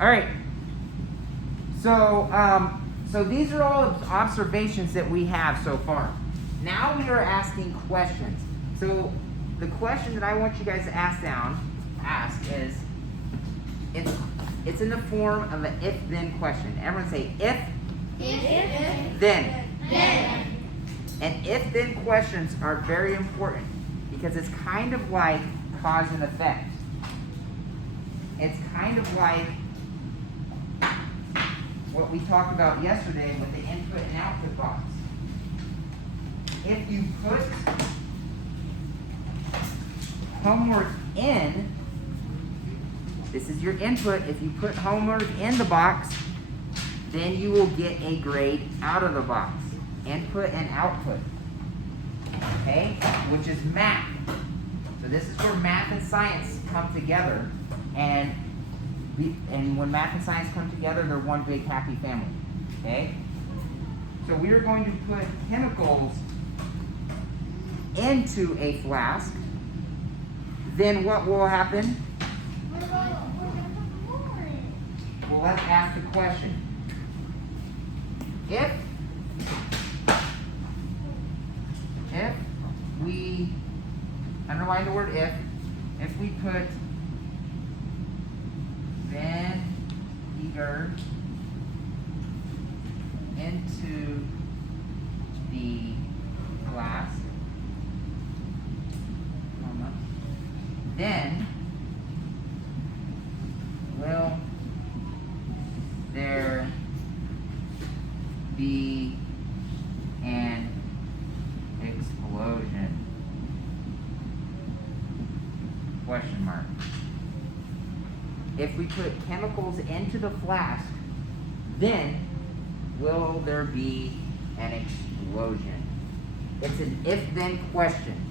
All right. So, so these are all observations that we have so far. Now we are asking questions. So the question that I want you guys to ask is, it's in the form of an if-then question. Everyone say if then. And if-then questions are very important because it's kind of like cause and effect. It's kind of like what we talked about yesterday with the input and output box. If you put homework in, this is your input. If you put homework in the box, then you will get a grade out of the box. Input and output. Okay? Which is math. So this is where math and science come together. And when math and science come together, they're one big happy family. Okay? So we are going to put chemicals into a flask. Then what will happen? Well, let's ask the question. If we underline the word if we put vinegar into the glass, then will there be an explosion? Question mark. If we put chemicals into the flask, then will there be an explosion? It's an if-then question.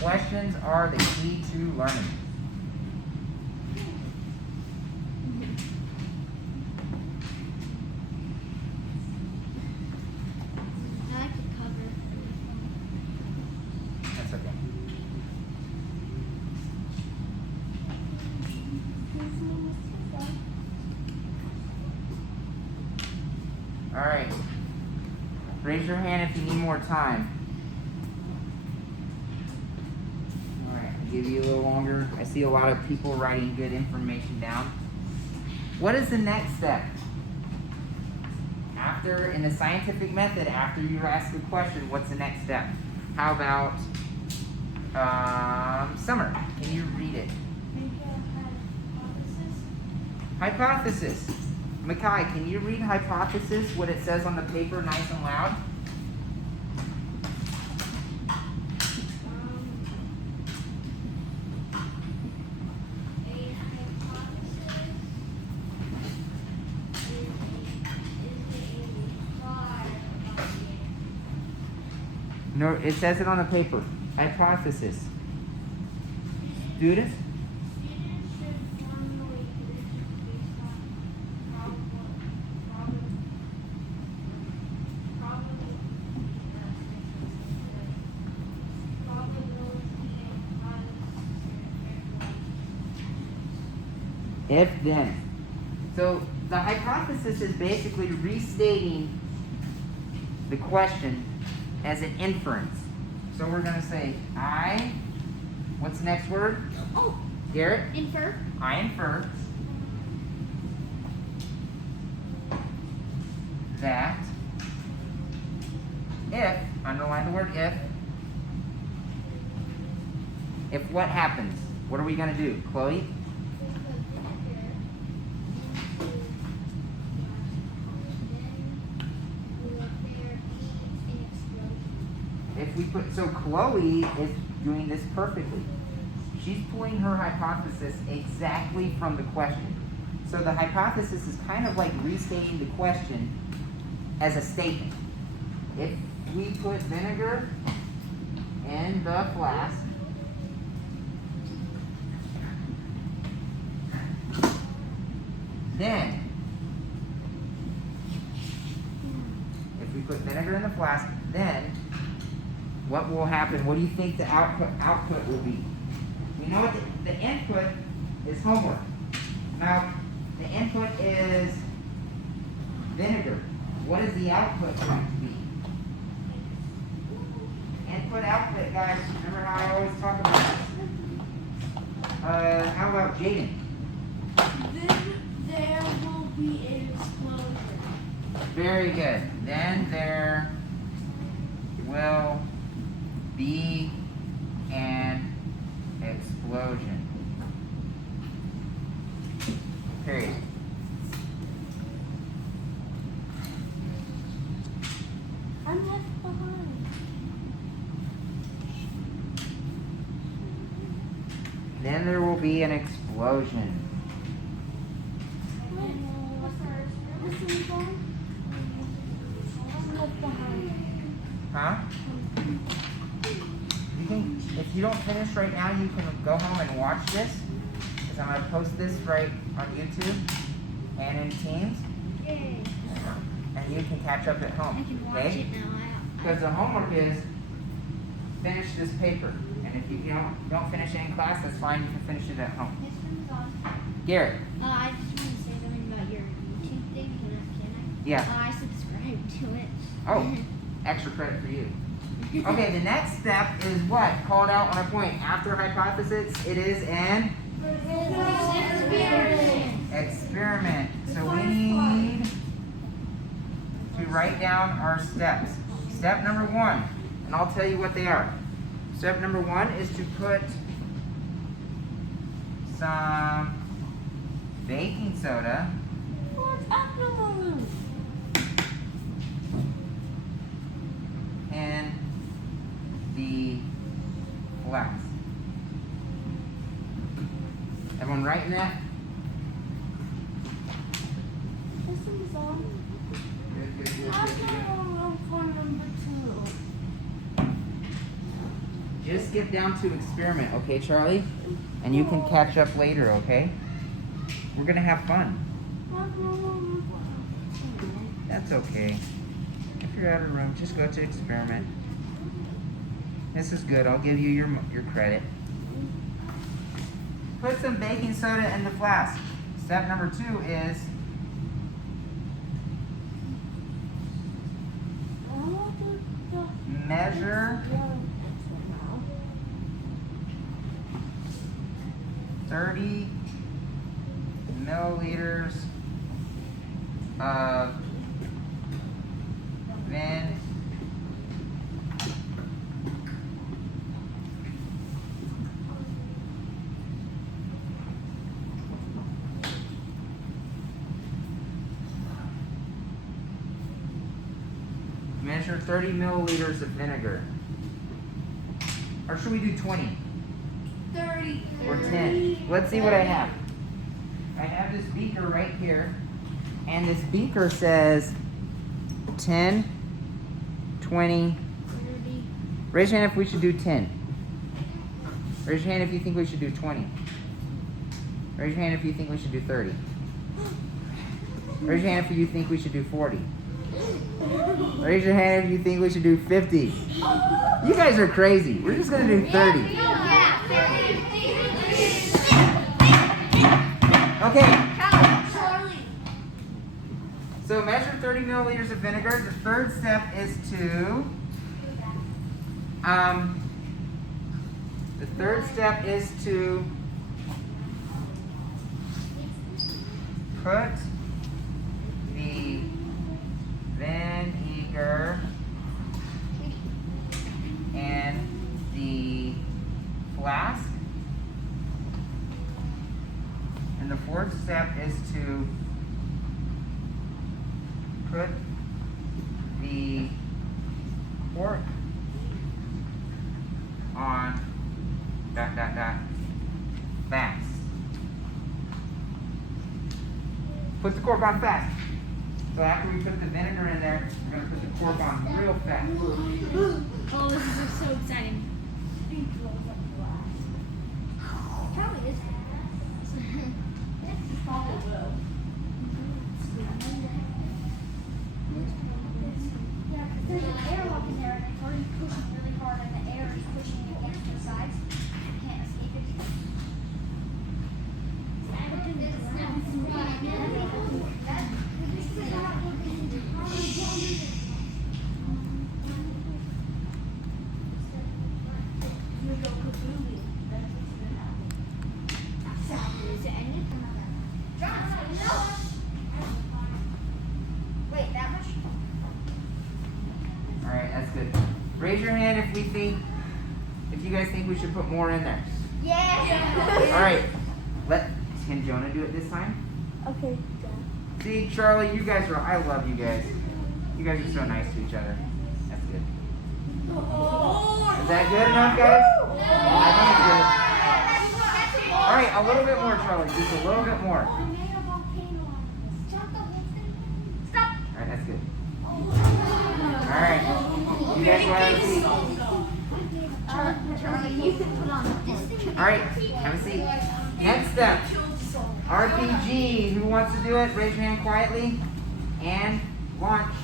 Questions are the key to learning. I like to cover. That's okay. All right. Raise your hand if you need more time. Give you a little longer. I see a lot of people writing good information down. What is the next step? After, in the scientific method, after you ask a question, what's the next step? How about Summer? Can you read it? Make a Hypothesis. Makai, can you read hypothesis, what it says on the paper, nice and loud? No, it says it on the paper. Hypothesis. Students? Students should formulate predictions based on If then. So the hypothesis is basically restating the question as an inference. So we're going to say, what's the next word? Oh, Garrett? infer. I infer that if, underline the word if what happens? What are we going to do? Chloe? If we put, so Chloe is doing this perfectly. She's pulling her hypothesis exactly from the question. So the hypothesis is kind of like restating the question as a statement. If we put vinegar in the flask, then, if we put vinegar in the flask, then what will happen? What do you think the output will be? We know what the input is homework. Now, the input is vinegar. What is the output going to be? Input, output, guys. Remember how I always talk about this? How about Jaden? Then there will be an explosion. Very good. Then there will be an explosion. Period. I'm left behind. Then there will be an explosion. Huh? You can, if you don't finish right now, you can go home and watch this. Because I'm going to post this right on YouTube and in Teams. Yay. And you can catch up at home. I can watch Okay? it now. Because the homework is finish this paper. And if you don't finish it in class, that's fine. You can finish it at home. This one's on. Garrett. I just want to say something about your YouTube thing. Can I? Yeah. I subscribed to it. Oh, extra credit for you. Okay, the next step is what? Called out on a point. After hypothesis, it is an experiment. So we need to write down our steps. Step number 1, and I'll tell you what they are. Step number 1 is to put some baking soda in the flask. Everyone writing that? This one's on. Good, good, good, I'm good, good. on for number 2. Just get down to experiment, okay, Charlie? And you can catch up later, okay? We're gonna have fun. That's okay. If you're out of room, just go to experiment. This is good. I'll give you your credit. Put some baking soda in the flask. Step number 2 is measure 30 milliliters of vinegar. Measure 30 milliliters of vinegar. Or should we do 20? 30. Or 10? Let's see what I have. I have this beaker right here. And this beaker says 10, 20. 30. Raise your hand if we should do 10. Raise your hand if you think we should do 20. Raise your hand if you think we should do 30. Raise your hand if you think we should do 40. Raise your hand if you think we should do 50. You guys are crazy. We're just going to do 30. Yeah, 30. Okay. Charlie. So measure 30 milliliters of vinegar. The third step is to put the vinegar in the flask. And the fourth step is to put the cork on ... fast. Put the cork on fast. So after we put the vinegar in there, we're going to put the cork on real fast. Oh, this is so exciting. Probably is. Probably will. Yeah, 'cause there's an airlock in there and it's already pushing really hard. sides. You can't escape it. Is it ended? Wait, that much? Alright, that's good. Raise your hand if you guys think we should put more in there. Yeah. Alright. Can Jonah do it this time? Okay. See, Charlie, I love you guys. You guys are so nice to each other. That's good. Is that good enough, guys? I think it's good. Alright, a little bit more, Charlie. Just a little bit more. Alright, that's good. Alright. You guys want to see? Alright, have a seat. Next step. RPG. Who wants to do it? Raise your hand quietly. And launch.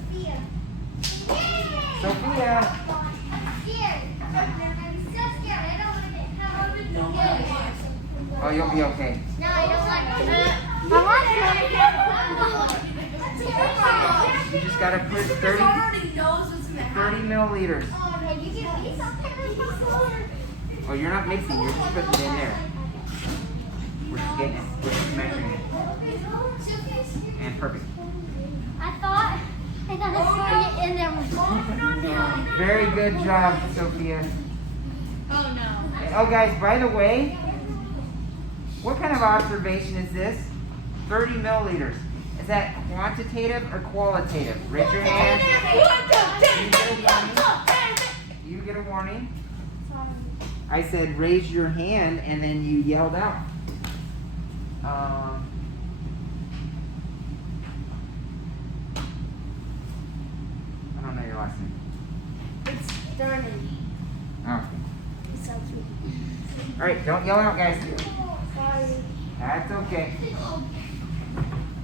Sophia. Sophia. I'm scared. I'm so scared. I don't want to get hurt. Oh, you'll be okay. No, I don't like it. You just gotta put 30 milliliters. Okay, you can be something. Oh, you're not mixing, you're just putting it in there. We're just measuring it. And perfect. I thought I it in there. Very good job, Sophia. Oh no. Oh, guys, by the way, what kind of observation is this? 30 milliliters. Is that quantitative or qualitative? Raise your hand. You get a warning. I said raise your hand and then you yelled out. I don't know your last name. It's Darnay. Okay. It sounds sweet. Alright, don't yell out, guys. Sorry. That's okay.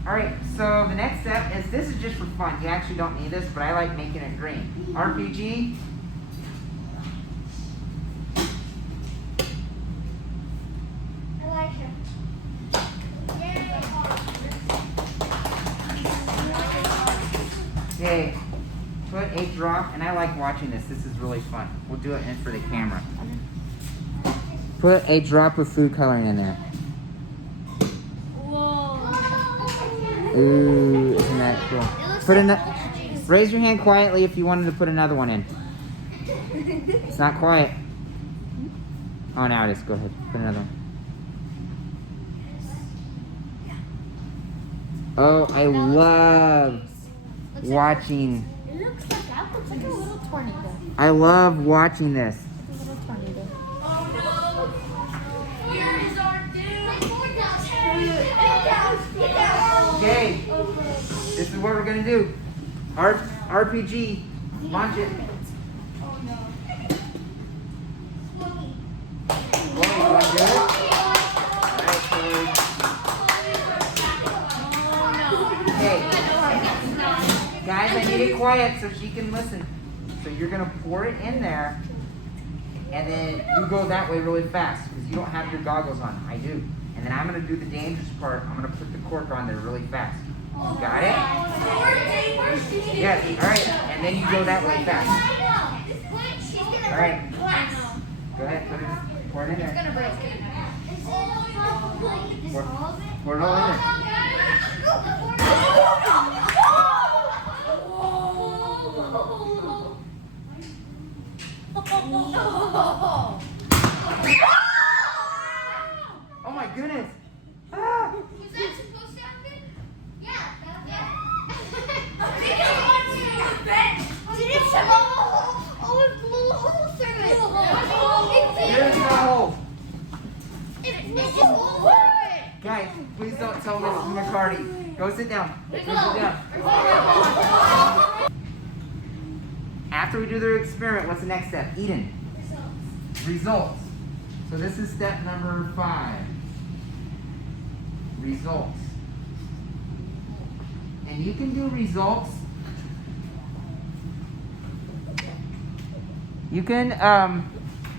Alright, so the next step is, this is just for fun. You actually don't need this, but I like making it green. RPG. I like him. Okay, put a drop, and I like watching this. This is really fun. We'll do it in for the camera. Put a drop of food coloring in there. Whoa. Ooh, isn't that cool? Put raise your hand quietly if you wanted to put another one in. It's not quiet. Oh, now it is. Go ahead. Put another one. Oh, I love watching. It looks like apple. It's like a little tornado. I love watching this. It's a little tornado. Okay, this is what we're gonna do. RPG, launch it. Whoa, you wanna do it? Okay. Guys, I need it quiet so she can listen. So you're gonna pour it in there, and then you go that way really fast because you don't have your goggles on. I do. And then I'm gonna do the dangerous part. I'm gonna put the cork on there really fast. You got it? Yes. All right. And then you go that way fast. All right. Go ahead. Pour it in there. Pour it all in there. Oh my goodness. Ah. Was that supposed to happen? Yeah. Did it blow? Oh, it blew a hole through it. There's no hole. It just blew through it. Guys, please don't tell Mrs. McCarty. Go sit down. Go sit down. After we do the experiment, what's the next step? Eden. Results. So this is step number 5. Results. And you can do results You can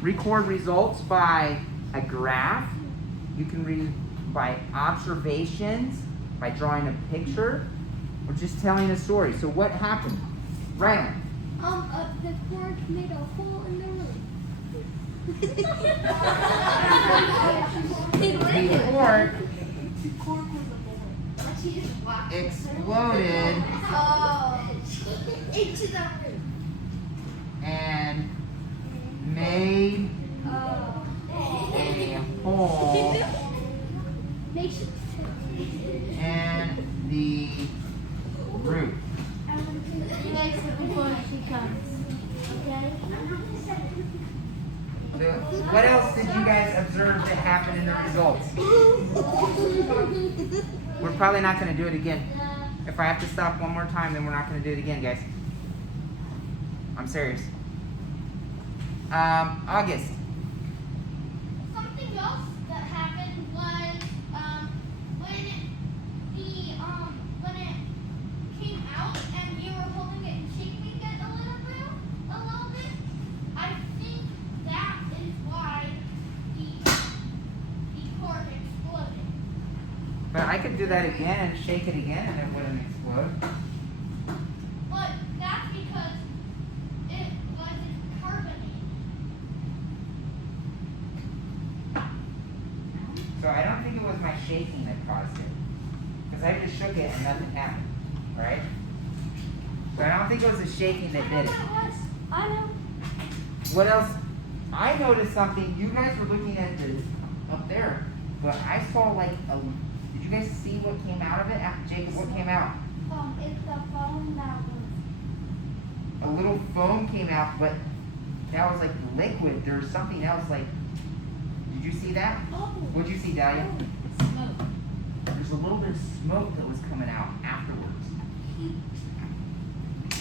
record results by a graph. You can read by observations, by drawing a picture, or just telling a story. So what happened? Rylan. The cork made a hole in the roof. The cork Cork was a boy. exploded Into the roof. and made a hole Makes it in the roof. She likes it before she comes. Okay? So what else did you guys observe that happened in the results? We're probably not going to do it again. If I have to stop one more time, then we're not going to do it again, guys. I'm serious. August. Something else that happened was when it came out and you were holding it and shaking it a little bit. I think that is why the cork exploded. But I could do that again and shake it again and it wouldn't explode. But that's because it wasn't carbonated. So I don't think it was my shaking that caused it. Because I just shook it and nothing happened. Right? So I don't think it was the shaking that did it. I know. What else? I noticed something. You guys were looking at this up there. But I saw like a... Did you guys see what came out of it? Jacob, what came out? It's the foam that was. A little foam came out, but that was like liquid. There was something else like... Did you see that? What'd you see, Dahlia? Smoke. There's a little bit of smoke that was coming out afterwards.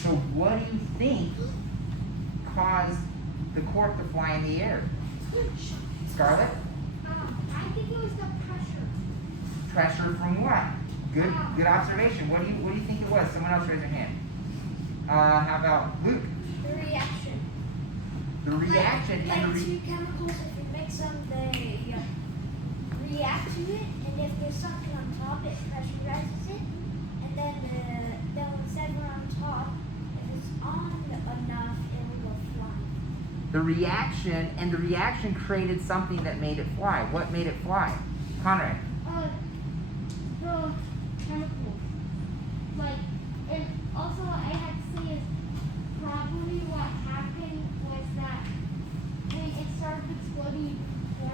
So what do you think caused the cork to fly in the air? Scarlett? I think it was the pressure. Pressure from what? Good observation. What do you think it was? Someone else raise their hand. How about Luke? The reaction. The reaction and the Two chemicals, if you mix them, they react to it, and if there's something on top, it pressurizes it, and then instead we're on top, if it's on enough, it will go flying. the reaction created something that made it fly. What made it fly? Conrad. The chemicals. And also what I had to say is probably what happened was that when it started exploding, the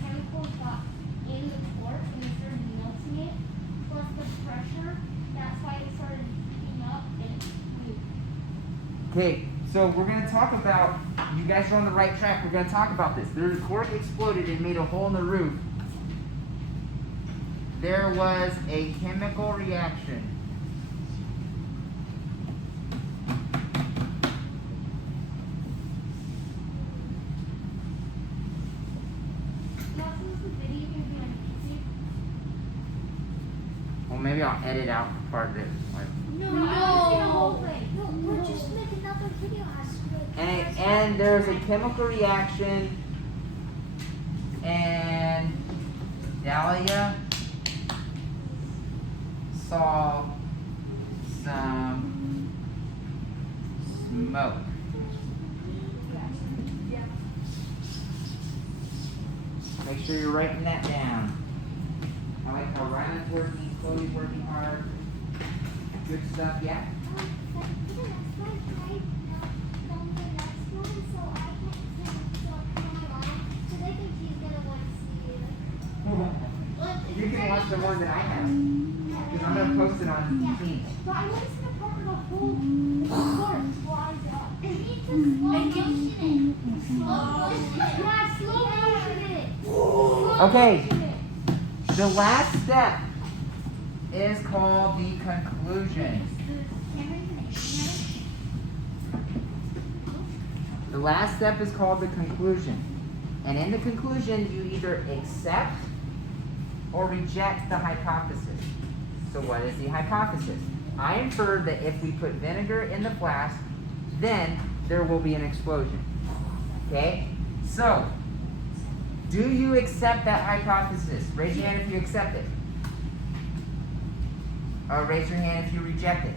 chemicals got in the cork and they started melting it. Plus the pressure, that's why it started heating up and flew. Okay, so we're going to talk about, you guys are on the right track, we're going to talk about this. The cork exploded and made a hole in the roof. There was a chemical reaction. Also, is the video going to be on YouTube? Well, maybe I'll edit out the part that, like, No, I want to see the whole thing. No, we'll just make another video as and there's a chemical reaction, and Dahlia saw some smoke. Make sure you're writing that down. I like how Ryan's working, Chloe's working hard. Good stuff, yeah? You can watch the one that I have. Because I'm going to post it on Teams. But I want to see the part where the whole cork flies up. It needs to slow motion it. Yeah, slow motion it. Okay. The last step is called the conclusion. The last step is called the conclusion. And in the conclusion, you either accept or reject the hypothesis. So what is the hypothesis? I infer that if we put vinegar in the flask, then there will be an explosion. Okay? So, do you accept that hypothesis? Raise your hand if you accept it. Or raise your hand if you reject it.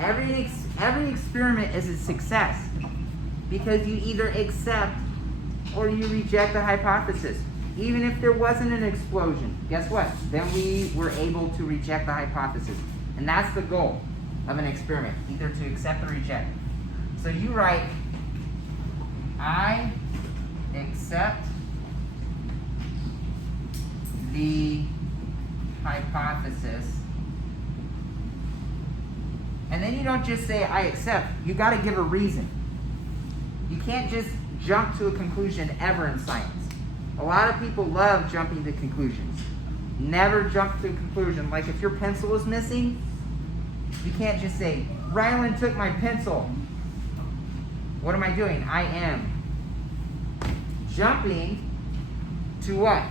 Every experiment is a success because you either accept or you reject the hypothesis. Even if there wasn't an explosion, guess what? Then we were able to reject the hypothesis. And that's the goal of an experiment, either to accept or reject. So you write, I accept the hypothesis. And then you don't just say, I accept. You got to give a reason. You can't just jump to a conclusion ever in science. A lot of people love jumping to conclusions. Never jump to a conclusion. Like if your pencil is missing, you can't just say, Rylan took my pencil. What am I doing? I am jumping to what?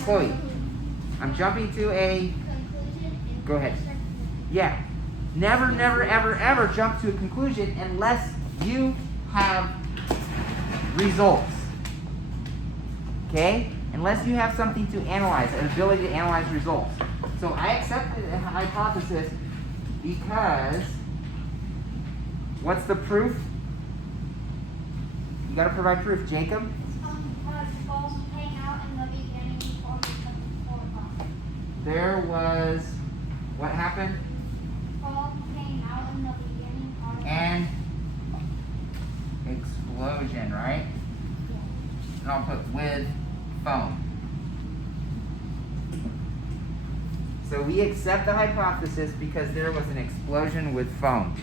Chloe. I'm jumping to a... Conclusion. Go ahead. Yeah. Never, never, ever, ever jump to a conclusion unless you have results. Okay? Unless you have something to analyze, an ability to analyze results. So I accept the hypothesis because what's the proof? You got to provide proof, Jacob. Balls hang out in the beginning before we come to 4 o'clock. There was, what happened? Balls hang out in the beginning part of An explosion, right? And I'll put with foam. So we accept the hypothesis because there was an explosion with foam.